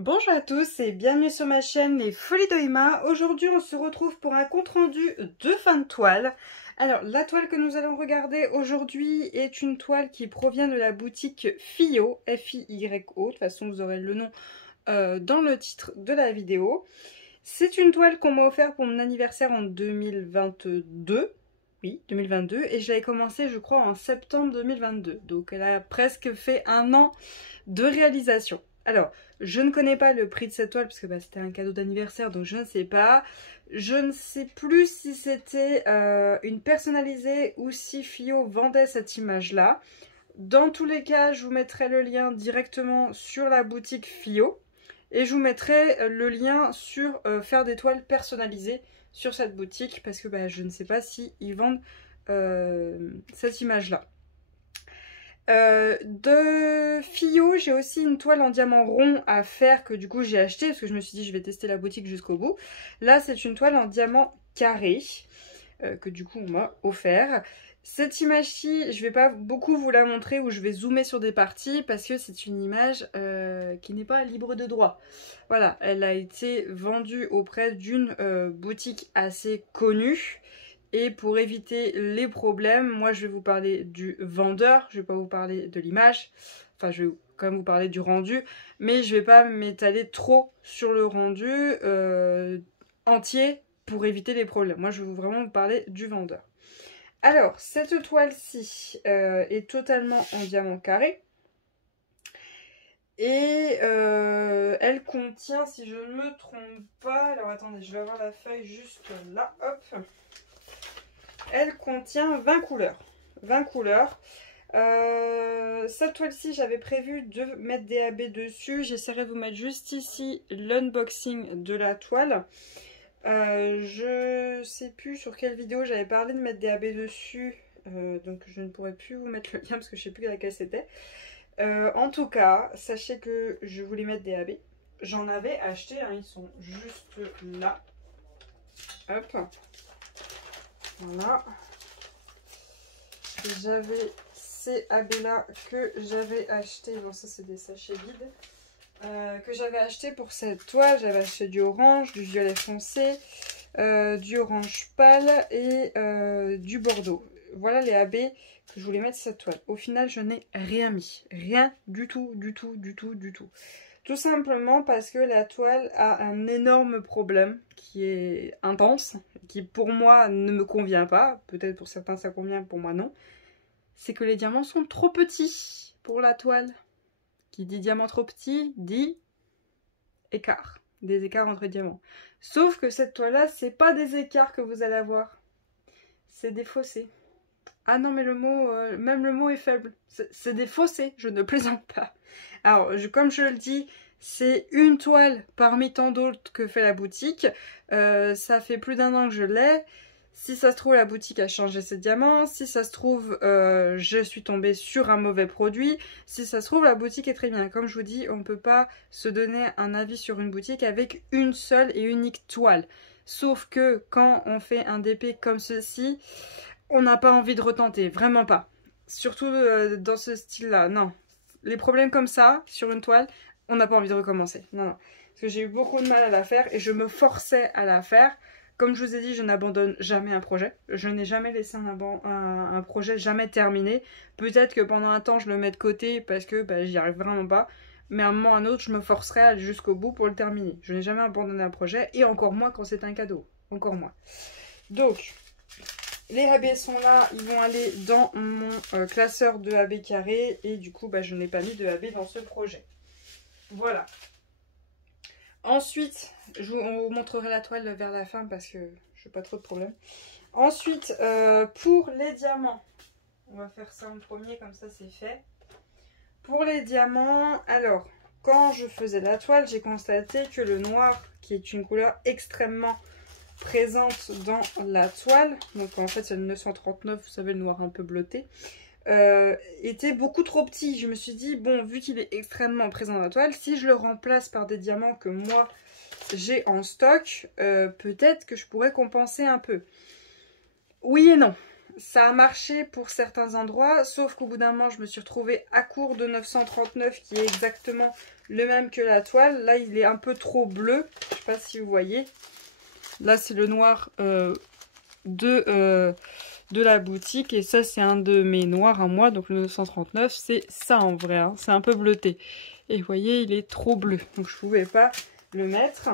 Bonjour à tous et bienvenue sur ma chaîne Les Folies de Emma. Aujourd'hui on se retrouve pour un compte rendu de fin de toile. Alors la toile que nous allons regarder aujourd'hui est une toile qui provient de la boutique Fiyo, F-I-Y-O, de toute façon vous aurez le nom dans le titre de la vidéo. C'est une toile qu'on m'a offerte pour mon anniversaire en 2022. Oui, 2022, et je l'avais commencé je crois en septembre 2022, donc elle a presque fait un an de réalisation. Alors, je ne connais pas le prix de cette toile parce que c'était un cadeau d'anniversaire, donc je ne sais pas. Je ne sais plus si c'était une personnalisée ou si Fiyo vendait cette image-là. Dans tous les cas, je vous mettrai le lien directement sur la boutique Fiyo. Et je vous mettrai le lien sur faire des toiles personnalisées sur cette boutique parce que je ne sais pas si ils vendent cette image-là. De Fiyo, j'ai aussi une toile en diamant rond à faire que du coup j'ai acheté parce que je me suis dit je vais tester la boutique jusqu'au bout. Là c'est une toile en diamant carré que du coup on m'a offert. Cette image-ci, je vais pas beaucoup vous la montrer ou je vais zoomer sur des parties parce que c'est une image qui n'est pas libre de droit. Voilà, elle a été vendue auprès d'une boutique assez connue. Et pour éviter les problèmes, moi je vais vous parler du vendeur, je vais pas vous parler de l'image. Enfin, je vais quand même vous parler du rendu, mais je vais pas m'étaler trop sur le rendu entier pour éviter les problèmes. Moi je vais vraiment vous parler du vendeur. Alors, cette toile-ci est totalement en diamant carré. Et elle contient, si je ne me trompe pas, alors attendez, je vais avoir la feuille juste là, hop. Elle contient 20 couleurs. 20 couleurs. Cette toile-ci, j'avais prévu de mettre des AB dessus. J'essaierai de vous mettre juste ici l'unboxing de la toile. Je sais plus sur quelle vidéo j'avais parlé de mettre des AB dessus. Donc je ne pourrais plus vous mettre le lien parce que je ne sais plus laquelle c'était. En tout cas, sachez que je voulais mettre des AB. J'en avais acheté, hein, ils sont juste là. Hop. Voilà. J'avais ces AB là que j'avais acheté. Bon, ça c'est des sachets vides. Que j'avais acheté pour cette toile. J'avais acheté du orange, du violet foncé, du orange pâle et du bordeaux. Voilà les AB que je voulais mettre sur cette toile. Au final, je n'ai rien mis. Rien du tout, du tout, du tout, du tout. Tout simplement parce que la toile a un énorme problème qui est intense, qui pour moi ne me convient pas. Peut-être pour certains ça convient, pour moi non. C'est que les diamants sont trop petits pour la toile. Qui dit diamant trop petit, dit écart. Des écarts entre diamants. Sauf que cette toile-là, c'est pas des écarts que vous allez avoir. C'est des fossés. Ah non, mais le mot, même le mot est faible. C'est des fossés, je ne plaisante pas. Alors, comme je le dis, c'est une toile parmi tant d'autres que fait la boutique. Ça fait plus d'un an que je l'ai. Si ça se trouve, la boutique a changé ses diamants. Si ça se trouve, je suis tombée sur un mauvais produit. Si ça se trouve, la boutique est très bien. Comme je vous dis, on ne peut pas se donner un avis sur une boutique avec une seule et unique toile. Sauf que quand on fait un DP comme ceci, on n'a pas envie de retenter, vraiment pas. Surtout dans ce style-là, non. Les problèmes comme ça, sur une toile, on n'a pas envie de recommencer. Non, non. Parce que j'ai eu beaucoup de mal à la faire et je me forçais à la faire. Comme je vous ai dit, je n'abandonne jamais un projet. Je n'ai jamais laissé un projet jamais terminé. Peut-être que pendant un temps, je le mets de côté parce que j'y arrive vraiment pas. Mais à un moment ou à un autre, je me forcerai à aller jusqu'au bout pour le terminer. Je n'ai jamais abandonné un projet et encore moins quand c'est un cadeau. Encore moins. Donc, les AB sont là, ils vont aller dans mon classeur de AB carré et du coup je n'ai pas mis de AB dans ce projet. Voilà. Ensuite, on vous montrerai la toile vers la fin parce que je n'ai pas trop de problèmes. Ensuite, pour les diamants, on va faire ça en premier, comme ça c'est fait. Pour les diamants, alors, quand je faisais la toile, j'ai constaté que le noir, qui est une couleur extrêmement présente dans la toile, donc en fait c'est le 939, vous savez, le noir un peu bleuté, était beaucoup trop petit. Je me suis dit, bon, vu qu'il est extrêmement présent dans la toile, si je le remplace par des diamants que moi j'ai en stock, peut-être que je pourrais compenser un peu. Oui et non. ça a marché pour certains endroits, sauf qu'au bout d'un moment, je me suis retrouvée à court de 939, qui est exactement le même que la toile. Là, il est un peu trop bleu, je sais pas si vous voyez. Là, c'est le noir de la boutique, et ça, c'est un de mes noirs à moi, donc le 939, c'est ça en vrai, hein. C'est un peu bleuté. Et vous voyez, il est trop bleu, donc je pouvais pas le mettre.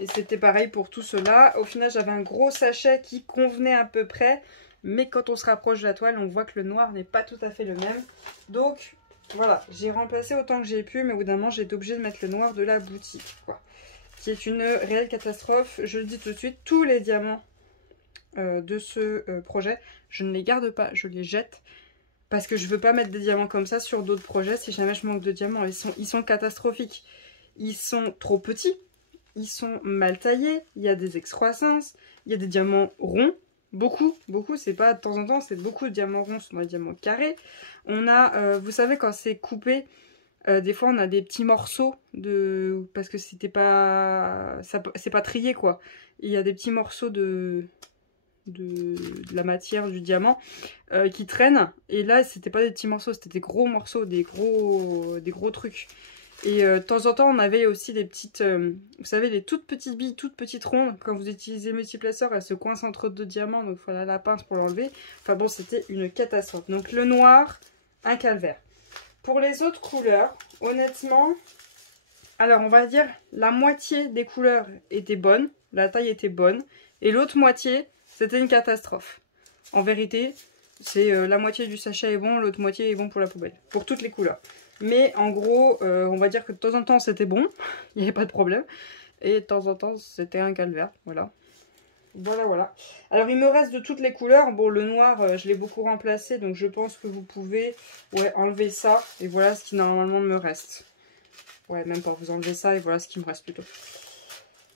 Et c'était pareil pour tout cela. Au final, j'avais un gros sachet qui convenait à peu près. Mais quand on se rapproche de la toile, on voit que le noir n'est pas tout à fait le même. Donc, voilà. J'ai remplacé autant que j'ai pu. Mais au bout d'un moment, j'ai été obligée de mettre le noir de la boutique, quoi. Qui est une réelle catastrophe. Je le dis tout de suite, tous les diamants de ce projet, je ne les garde pas. Je les jette. Parce que je ne veux pas mettre des diamants comme ça sur d'autres projets. Si jamais je manque de diamants, ils sont catastrophiques. Ils sont trop petits. Ils sont mal taillés, il y a des excroissances, il y a des diamants ronds, beaucoup, c'est pas de temps en temps, c'est beaucoup de diamants ronds, souvent des diamants carrés. On a, vous savez, quand c'est coupé, des fois on a des petits morceaux, parce que c'était pas, c'est pas trié quoi. Il y a des petits morceaux de la matière du diamant qui traînent, et là c'était pas des petits morceaux, c'était des gros morceaux, des gros trucs. Et de temps en temps, on avait aussi des petites, vous savez, les toutes petites billes, toutes petites rondes. Quand vous utilisez multiplaceur, elles se coincent entre deux diamants, donc il faut aller à la pince pour l'enlever. Enfin bon, c'était une catastrophe. Donc le noir, un calvaire. Pour les autres couleurs, honnêtement, alors on va dire la moitié des couleurs étaient bonnes, la taille était bonne, et l'autre moitié, c'était une catastrophe. En vérité, c'est la moitié du sachet est bon, l'autre moitié est bon pour la poubelle, pour toutes les couleurs. Mais en gros, on va dire que de temps en temps c'était bon, il n'y avait pas de problème. Et de temps en temps c'était un calvaire, voilà. Voilà. Alors il me reste de toutes les couleurs. Bon, le noir, je l'ai beaucoup remplacé, donc je pense que vous pouvez enlever ça. Et voilà ce qui normalement me reste. Ouais, même pas, vous enlevez ça et voilà ce qui me reste plutôt.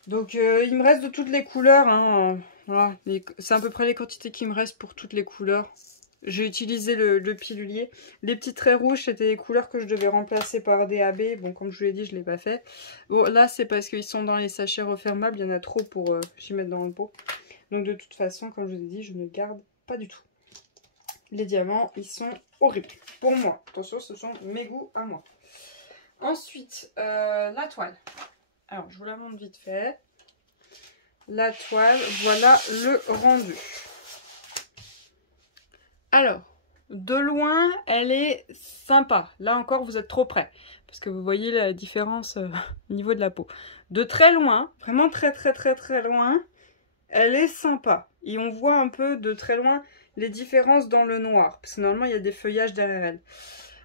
Donc il me reste de toutes les couleurs, hein. Voilà, c'est à peu près les quantités qui me restent pour toutes les couleurs. J'ai utilisé le pilulier. Les petits traits rouges, c'était les couleurs que je devais remplacer par des AB. Bon, comme je vous l'ai dit, je ne l'ai pas fait. Bon, là, c'est parce qu'ils sont dans les sachets refermables. Il y en a trop pour j'y mettre dans le pot. Donc, de toute façon, comme je vous ai dit, je ne garde pas du tout. Les diamants, ils sont horribles. Pour moi. Attention, ce sont mes goûts à moi. Ensuite, la toile. Alors, je vous la montre vite fait. La toile, voilà le rendu. Alors, de loin, elle est sympa. Là encore, vous êtes trop près. Parce que vous voyez la différence au niveau de la peau. De très loin, vraiment très loin, elle est sympa. Et on voit un peu de très loin les différences dans le noir. Parce que normalement, il y a des feuillages derrière elle.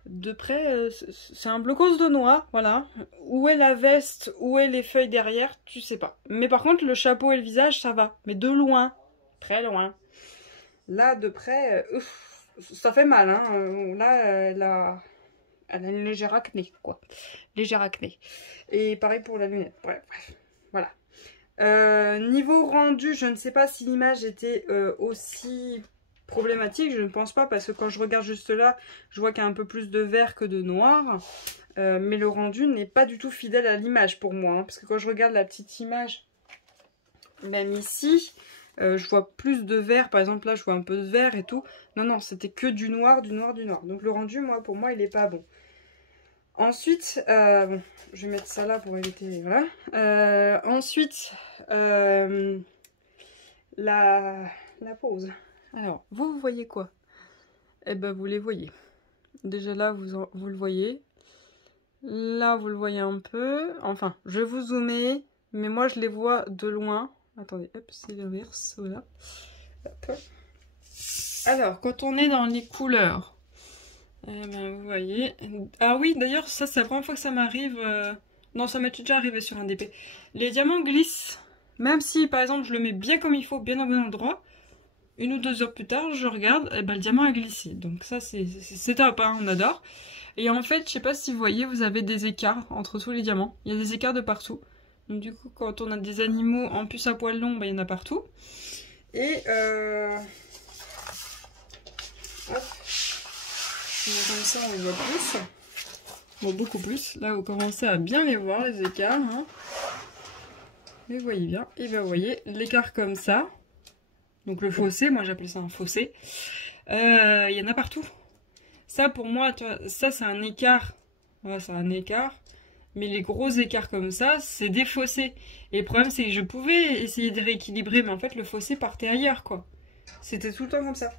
De près, c'est un blocos de noir, voilà. Où est la veste, où est les feuilles derrière, tu sais pas. Mais par contre, le chapeau et le visage, ça va. Mais de loin, très loin. Là, de près, ça fait mal, hein. Là, elle a une légère acné, quoi. Légère acné. Et pareil pour la lunette. Bref, voilà. Niveau rendu, je ne sais pas si l'image était aussi problématique. Je ne pense pas, parce que quand je regarde juste là, je vois qu'il y a un peu plus de vert que de noir. Mais le rendu n'est pas du tout fidèle à l'image pour moi. Hein, parce que quand je regarde la petite image, même ici... je vois plus de vert, par exemple là je vois un peu de vert et tout. Non, c'était que du noir. Donc le rendu, pour moi, il est pas bon. Ensuite, bon, je vais mettre ça là pour éviter, voilà. Ensuite, la pose. Alors, vous voyez quoi? Eh ben, vous les voyez. Déjà là, vous le voyez. Là, vous le voyez un peu. Enfin, je vais vous zoomer, mais moi je les vois de loin. Attendez, hop, c'est l'inverse, voilà. Hop. Alors, quand on est dans les couleurs, eh ben, vous voyez... Ah oui, d'ailleurs, ça, c'est la première fois que ça m'arrive... Non, ça m'est déjà arrivé sur un DP. Les diamants glissent. Même si, par exemple, je le mets bien comme il faut, bien au bon endroit, 1 ou 2 heures plus tard, je regarde, et ben, le diamant a glissé. Donc ça, c'est top, hein, on adore. Et en fait, je sais pas si vous voyez, vous avez des écarts entre tous les diamants. Il y a des écarts de partout. Donc du coup, quand on a des animaux en plus à poil long, ben, il y en a partout. Et hop, comme ça, on les voit plus. Bon, beaucoup plus. Là, vous commencez à bien les voir, les écarts. Hein. Vous voyez bien. Et bien, vous voyez, l'écart comme ça. Donc le fossé, moi j'appelle ça un fossé. Il y en a partout. Ça pour moi, tu vois, ça c'est un écart. Voilà, c'est un écart. Mais les gros écarts comme ça, c'est des fossés. Et le problème c'est que je pouvais essayer de rééquilibrer, mais en fait le fossé partait ailleurs, quoi. C'était tout le temps comme ça.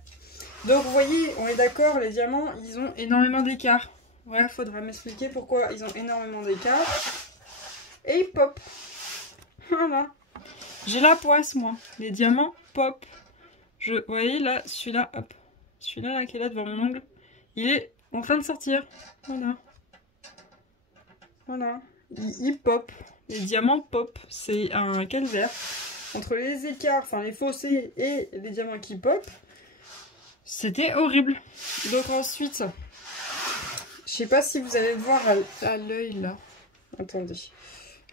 Donc vous voyez, on est d'accord, les diamants, ils ont énormément d'écart. Voilà, faudra m'expliquer pourquoi ils ont énormément d'écart. Et ils pop. Voilà. J'ai la poisse, moi. Les diamants pop. Vous voyez, là, celui-là, hop. Celui-là, là, qui est là devant mon ongle, il est en train de sortir. Voilà. Voilà. Il pop. Les diamants pop. C'est un calvaire. Entre les écarts, enfin les fossés et les diamants qui pop, c'était horrible. Donc ensuite, je sais pas si vous allez voir à l'œil, là. Attendez.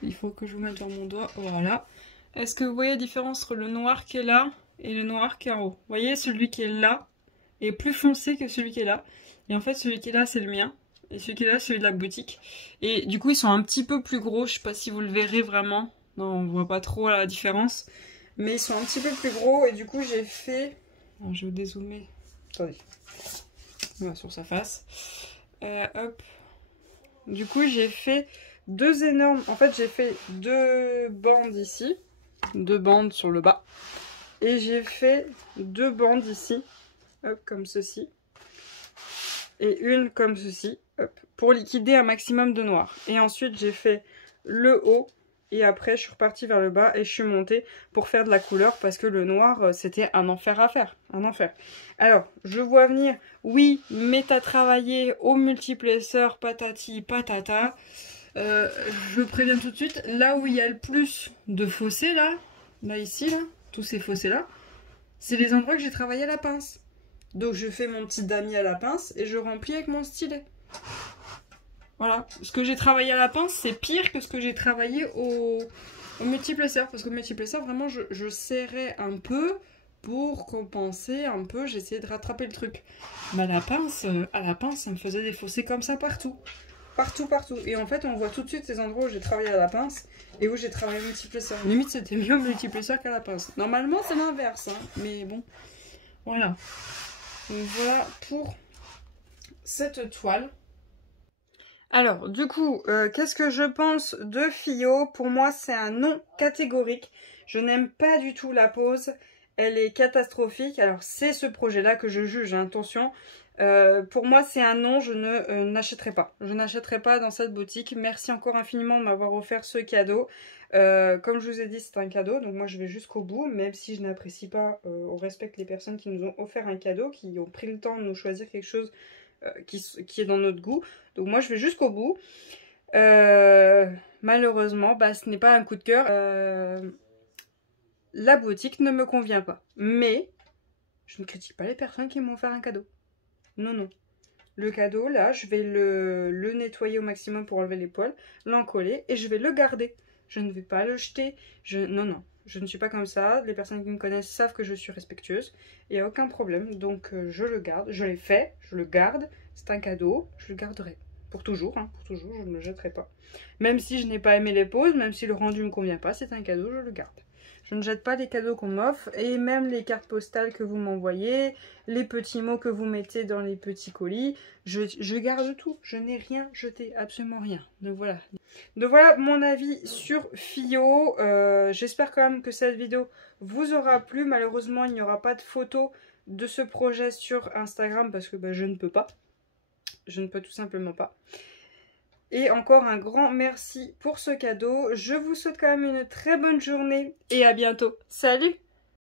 Il faut que je vous mette dans mon doigt. Voilà. Est-ce que vous voyez la différence entre le noir qui est là et le noir qui est en haut? Vous voyez, celui qui est là est plus foncé que celui qui est là. Et en fait, celui qui est là, c'est le mien. Et celui qui est là, celui de la boutique. Et du coup, ils sont un petit peu plus gros. Je sais pas si vous le verrez vraiment. Non, on voit pas trop la différence. Mais ils sont un petit peu plus gros. Et du coup, j'ai fait... Alors, je vais dézoomer. Attendez. Voilà, sur sa face. Hop. Du coup, j'ai fait... deux énormes, en fait j'ai fait deux bandes ici, deux bandes sur le bas, et j'ai fait deux bandes ici, hop, comme ceci, et une comme ceci, hop, pour liquider un maximum de noir. Et ensuite j'ai fait le haut, et après je suis repartie vers le bas, et je suis montée pour faire de la couleur, parce que le noir c'était un enfer à faire, un enfer. Alors, je vois venir, oui, mais t'as travaillé au multiplesseur, patati patata. Je préviens tout de suite, là où il y a le plus de fossés, là ici, là, tous ces fossés là, c'est les endroits que j'ai travaillé à la pince. Donc je fais mon petit damier à la pince et je remplis avec mon stylet. Voilà, ce que j'ai travaillé à la pince, c'est pire que ce que j'ai travaillé au multiplesseur, parce qu'au multiplesseur, vraiment, je serrais un peu pour compenser un peu, j'essayais de rattraper le truc. Mais à la pince, ça me faisait des fossés comme ça partout. Partout. Et en fait, on voit tout de suite les endroits où j'ai travaillé à la pince et où j'ai travaillé au multiplesseur. Limite, c'était mieux au multiplesseur qu'à la pince. Normalement, c'est l'inverse, hein, mais bon. Voilà. Donc voilà pour cette toile. Alors, du coup, qu'est-ce que je pense de Fio? Pour moi, c'est un non catégorique. Je n'aime pas du tout la pose. Elle est catastrophique. Alors, c'est ce projet-là que je juge, hein, attention. Pour moi, c'est un non, je ne n'achèterai pas. Je n'achèterai pas dans cette boutique. Merci encore infiniment de m'avoir offert ce cadeau. Comme je vous ai dit, c'est un cadeau, donc moi je vais jusqu'au bout, même si je n'apprécie pas, on respecte les personnes qui nous ont offert un cadeau, qui ont pris le temps de nous choisir quelque chose qui est dans notre goût. Donc moi je vais jusqu'au bout. Malheureusement, bah, ce n'est pas un coup de cœur. La boutique ne me convient pas. Mais je ne critique pas les personnes qui m'ont offert un cadeau. Non. Le cadeau, là, je vais le nettoyer au maximum pour enlever les poils, l'encoller et je vais le garder. Je ne vais pas le jeter. Non. Je ne suis pas comme ça. Les personnes qui me connaissent savent que je suis respectueuse. Il n'y a aucun problème. Donc, je le garde. Je l'ai fait. Je le garde. C'est un cadeau. Je le garderai. Pour toujours. Hein, pour toujours. Je ne le jetterai pas. Même si je n'ai pas aimé les poses, même si le rendu ne me convient pas, c'est un cadeau. Je le garde. Je ne jette pas les cadeaux qu'on m'offre et même les cartes postales que vous m'envoyez, les petits mots que vous mettez dans les petits colis, je garde tout. Je n'ai rien jeté, absolument rien. Donc voilà mon avis sur Fio. J'espère quand même que cette vidéo vous aura plu. Malheureusement, il n'y aura pas de photo de ce projet sur Instagram parce que bah, je ne peux pas. Je ne peux tout simplement pas. Et encore un grand merci pour ce cadeau. Je vous souhaite quand même une très bonne journée et à bientôt. Salut!